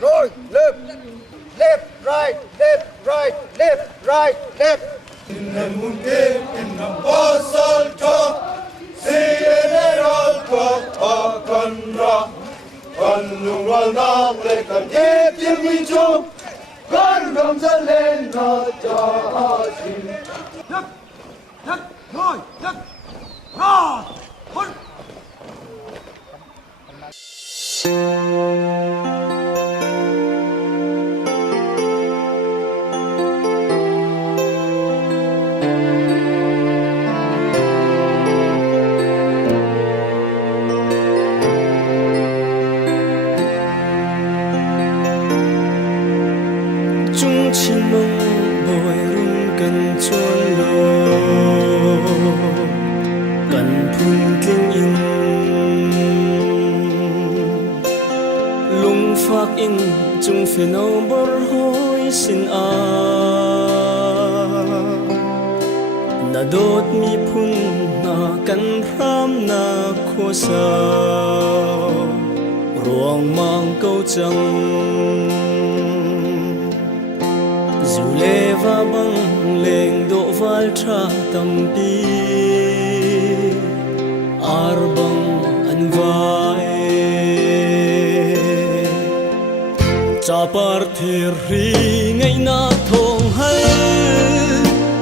rồi left, left, right, left, right, left, right, left. In the mountain, in the basal top, see it all a conra. Con lùng loan nang lệ cần thiết tiếng mi chung, con gầm dẫn lên nó cho xin. Nhất, nhất, rồi, nhất, rồi, hôn. Chung chi mong bồi rung cần chuan lo cần phun kinh in lung phak in chung phi nâu bor hoi sin a na dot mi phun na kan ram na kho sa ruang mang câu chang leva bang leng do val tra tampi arbang an vai cha par thir ri ngai na thong hal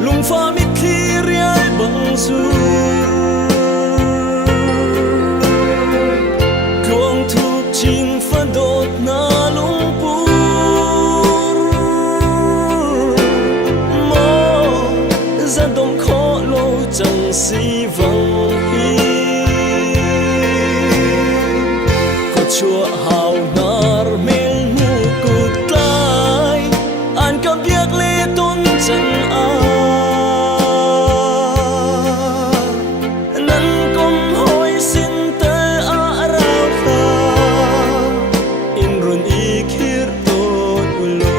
lung fa mit khi riai bang su kuang thuk chin fa dot na lung pu chẳng si vang hi có chúa hào nar mel mu cụt lai an cầm biếc lê tôn chân a nan công hoi xin tơ a rao kha in run i khir tôn ulo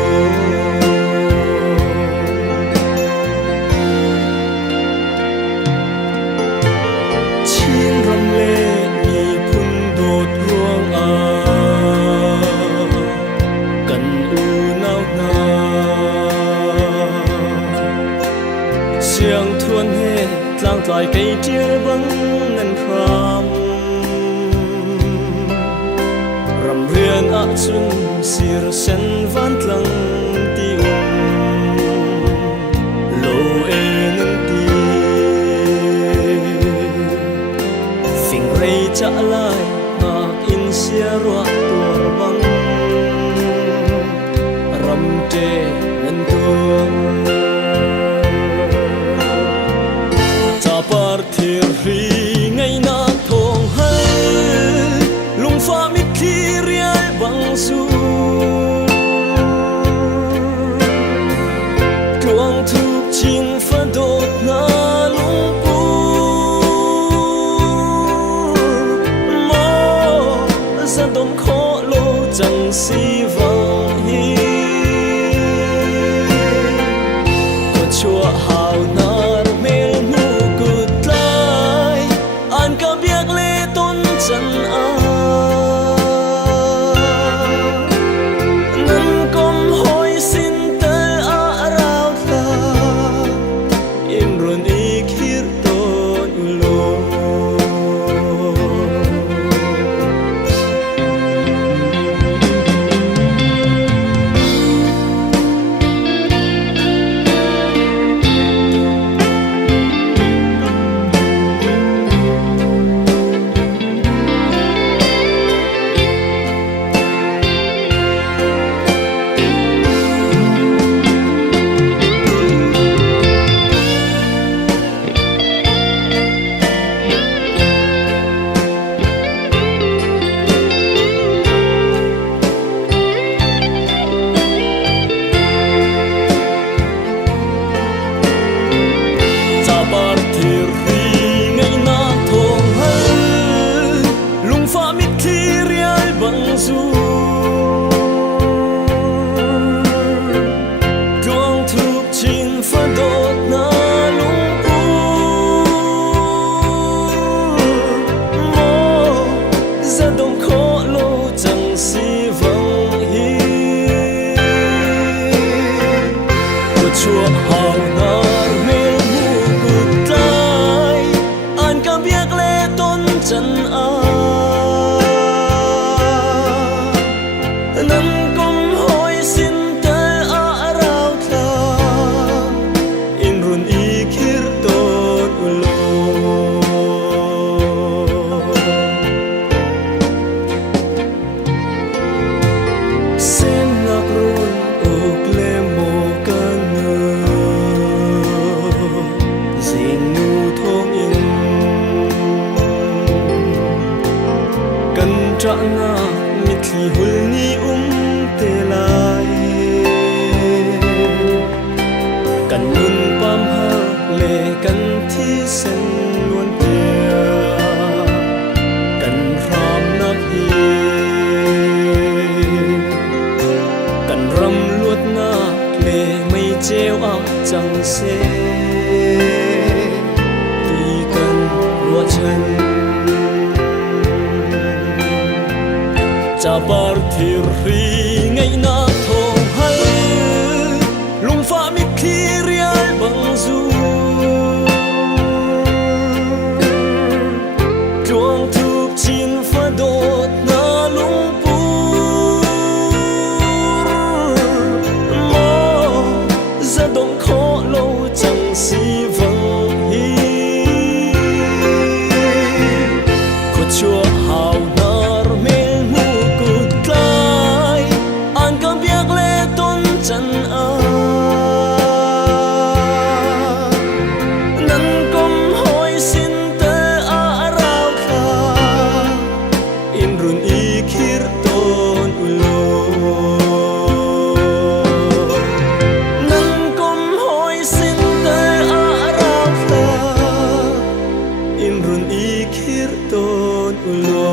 siang thuan he tlang tlai cây tir bang nan khram ram rian a chun sir sen van tlang ti lo e nan ti phing rei cha lai mak in sia ro tur bang ram te nan tuang par thir ri ngai na thong hal lung fa mit khi riai bang su kuang thuk chin fa dot na lung pu mo sa dom kho lo chẳng si vang hi có chúa hào nar mel mu ka biak le ton chan a nan kom hoi sin te a rao tha in run i khir ton lo xem ngạc run uk le mo kan ding nu thong in kan tra na mi thli hul ni te lai kan nun pam ha le kan thi sen luan tia kan ram nak hi kan ram luat na le mai treo a chẳng se ti kan luat chen cha bar thir ri ngai na thong hal lung fa mi khi rial bang zu chuang thuk chin fa dot na lung pu mo za dong kho lo chẳng si vang hi ko chua hao nar mel mu kut klai an kam biak le ton chan a nan kom hoi sin te a rao kha in run I khir ton ulo nan kom hoi sin te a rao kha in run I khir ton ulo